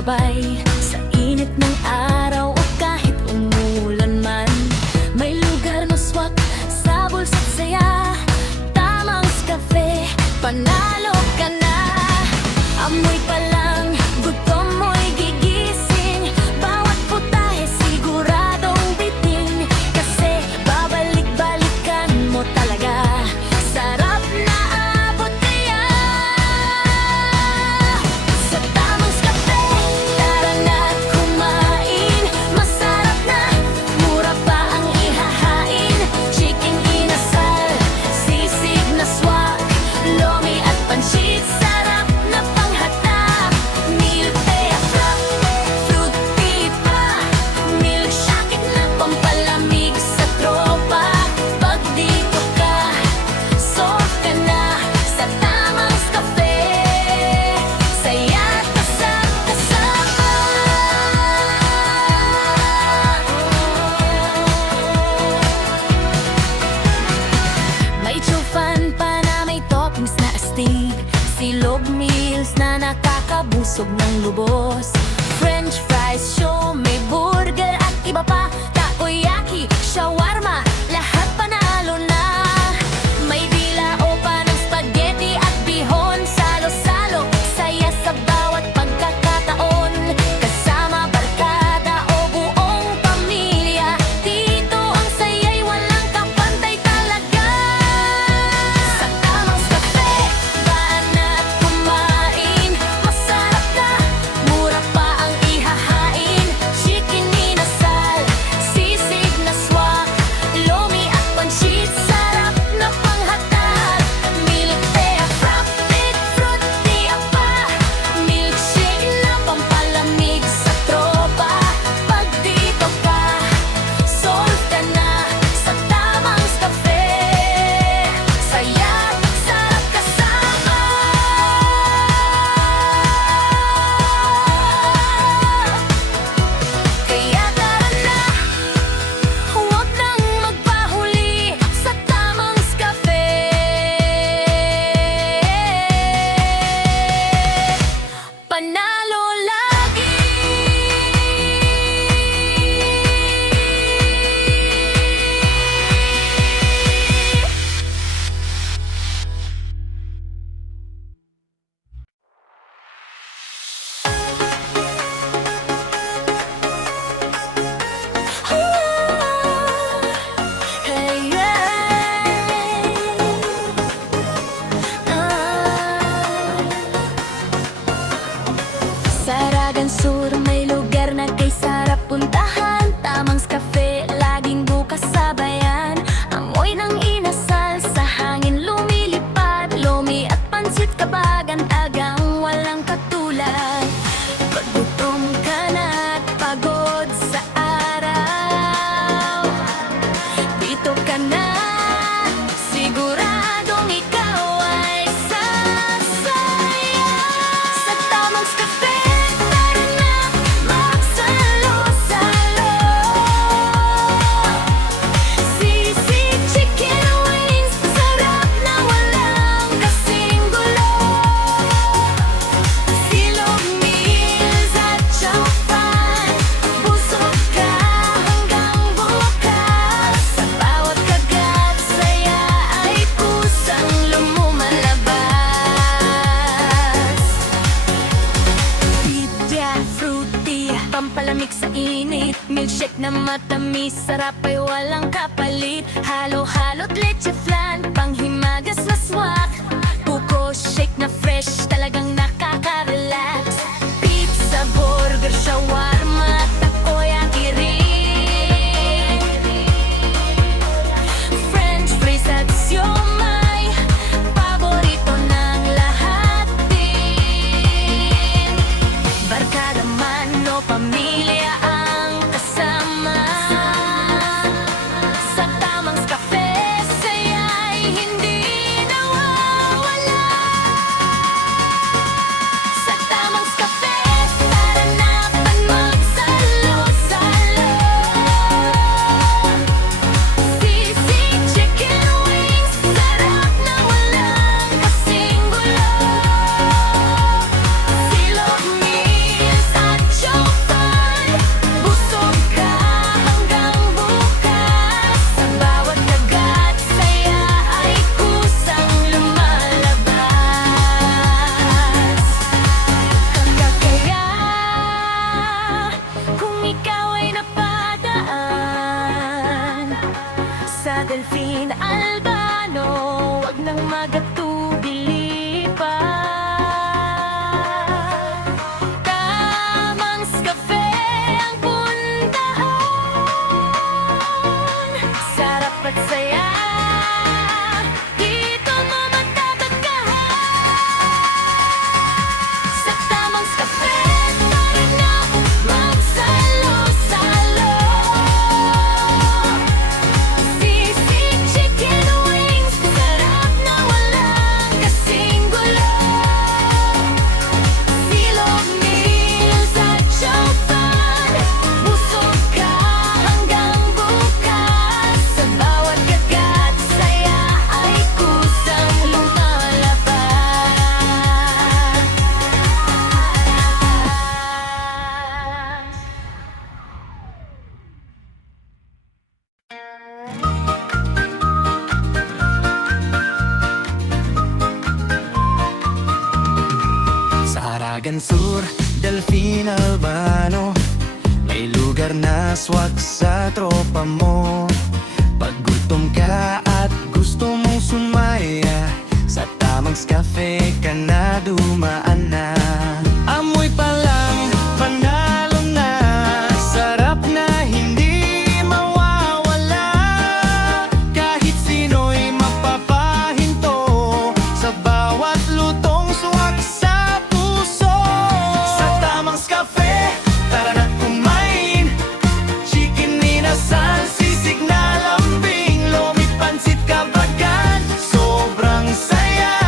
gumabay sa init ng araw o kahit umulan man. May lugar na swak sa bulsa't saya. Tamang's Cafe, panalo ka na. Amoy pa lang, gutom mo'y gigising. Bawat putahe siguradong bitin, kasi babalik-balikan mo talaga. Sarap na abot kaya sa Tamang's Cafe. Tara na't kumain, masarap na, mura pa ang ihahain. Chicken inasal, sisig na swak, lomi at pansit, sarap na panghatak. Miltea frappe, fruity pa, milkshake na pampalamig sa tropa. Pag dito ka, soft ka na sa Tamang's Cafe. Saya't kasama. May chufan pa na may toppings na astig, silog meals na nakakabusog ng lubos, french fries, siomai, burger at iba pa, takoyaki, shawarma, lahat panalo na. May dilao pa ng spaghetti at bihon, salo-salo, saya sa bawat pagkakataon. Kasama barkada o buong pamilya, dito ang saya'y walang kapantay talaga. Sa Tamang's Cafe, daan at kumain, masarap na, mura pa ang ihahain. Chicken inasal, sisig na swak, lomi at pansit, sarap na panghatak. Milktea frappe, fruity pa, milkshake na pampalamig sa tropa. Pag dito ka, sold ka na sa Tamang's Cafe. Saya't sarap kasama. Kaya tara na, huwag nang magpahuli sa Tamang's Cafe. Panalo lagi. Hey, Saragan Sur, may lugar na kay sarap puntahan. Tamang's Cafe, laging bukas sa bayan. Amoy ng inasal, sa hangin lumilipad, lomi at pansit kabagan-tagang walang katulad. Pag gutom ka na at pagod sa araw, dito ka na, siguradong ikaw ay sasaya. Sa Tamang's Cafe, tara na, magsalo-salo. Sisig, chicken wings, sarap na walang kasing gulo. Silog meals at chowpan, busog ka hanggang bukas. Sa bawat kagat, saya ay kusang lumalabas. Pidya, fruity, pampalamig sa init, milkshake na matamis, sarap ay walang kapalit. Halo-halo't leche flan, panghimagas na swak, buko shake na fresh, talagang nakaka-relax. Pizza, burger, shawarma, takoyaki rin, french fries at siomai, paborito ng lahat din. Barkada man o pamilya ang kasama, sa Tamang's Cafe, saya'y hindi nawawala. Saragan Sur, Delfin Albano, may lugar na swak sa tropa mo. Pag gutom ka at gusto mong sumaya, sa Tamang's Cafe ka na dumaan na. Amoy pa lang, panalo na, sarap na hindi mawawala. Kahit sino'y mapapahinto, sa bawat lutong suwak sa puso. Sa Tamang's Cafe, tara na kumain. Chicken inasal, sisig na lambing, lomi pansit kabagan, sobrang saya.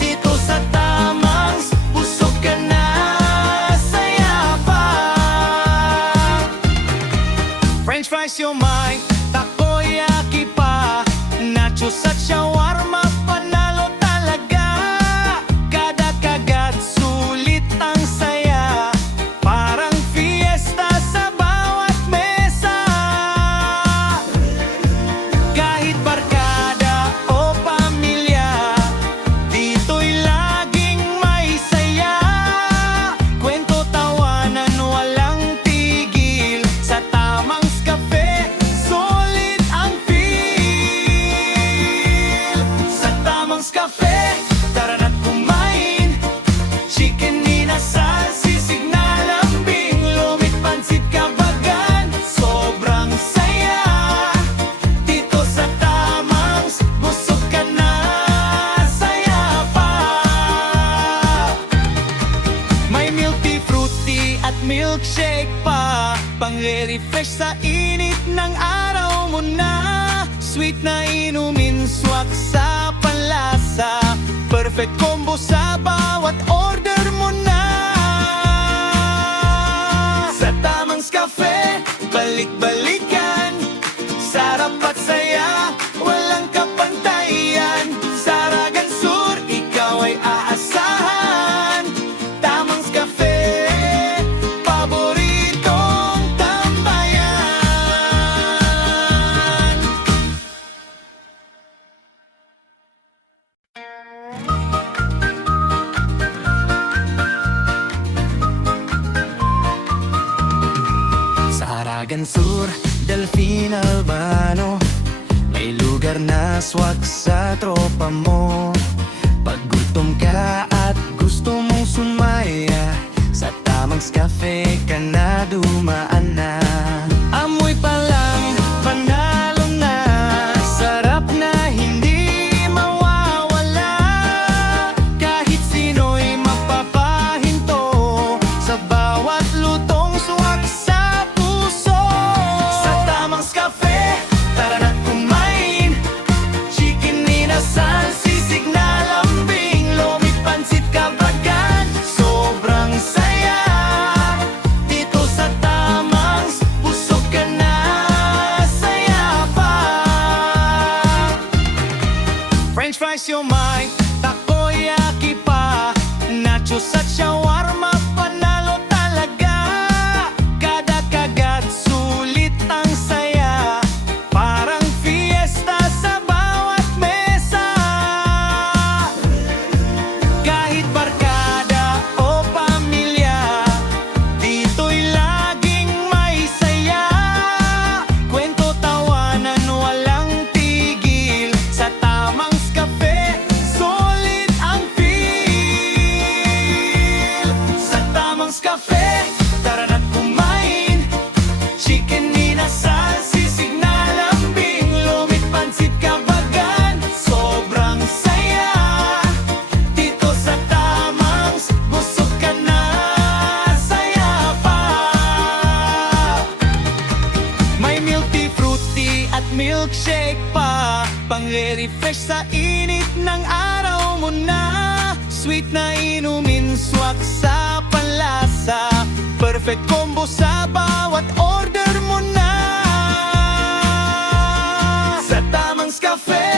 Dito sa Tamang's, busog ka na, saya pa. French fries, siomai, takoyaki pa, nachos at shawarma, panalo talaga. Kada kagat, sulit ang saya, parang fiesta sa bawat mesa. Kahit barkada o pamilya, dito'y laging may saya. Kwento, tawanan, walang tigil, sa Tamang's Cafe, solid ang feel. Sa Tamang's Cafe, tara na't kumain. Chicken inasal, sisig na lambing, lumit pansit kabagan, sobrang saya. Dito sa Tamang's, busog ka na, saya pa. May milk tea, fruity at milkshake pa, pang-refresh sa init ng araw mo na. Sweet na inumin, swak sa panlasa, perfect combo sa bawat order mo na. Sa Tamang's Cafe, balik-balikan, sarap at saya, walang kapantayan. Saragan Sur, ikaw ay aasahan. Tamang's Cafe, paboritong tambayan. Saragan Sur, Delfin Albano, may lugar na swak sa tropa mo. Pag gutom ka at gusto mong sumaya, sa Tamang's Cafe ka na dumaan na. Amoy pa lang, panalo na, sarap na hindi mawawala. Kahit sino'y mapapahinto, sa bawat lutong suwak sa puso. Sa Tamang's Cafe, tara na kumain. Chicken inasal, sisig na lambing, lomi pansit kabagan, sobrang saya. Dito sa Tamang's, busog ka na, saya pa. French fries, siomai, takoyaki pa, nachos at shawarma, panalo talaga. Kada kagat, sulit ang saya, parang fiesta sa bawat mesa. Kahit barkada o pamilya, dito'y laging may saya. Kwento, tawanan, walang tigil, sa Tamang's Cafe, solid ang feel. Sa Tamang's Cafe, tara na't kumain. Chicken inasal, sisig na lambing, lumit pansit kabagan, sobrang saya. Dito sa Tamang's, busog ka na, saya pa. May milk tea, fruity at milkshake pa, pang-refresh sa init ng araw mo na. Sweet na inumin, swak sa panlasa, perfect combo sa bawat order mo na. Sa Tamang's Cafe,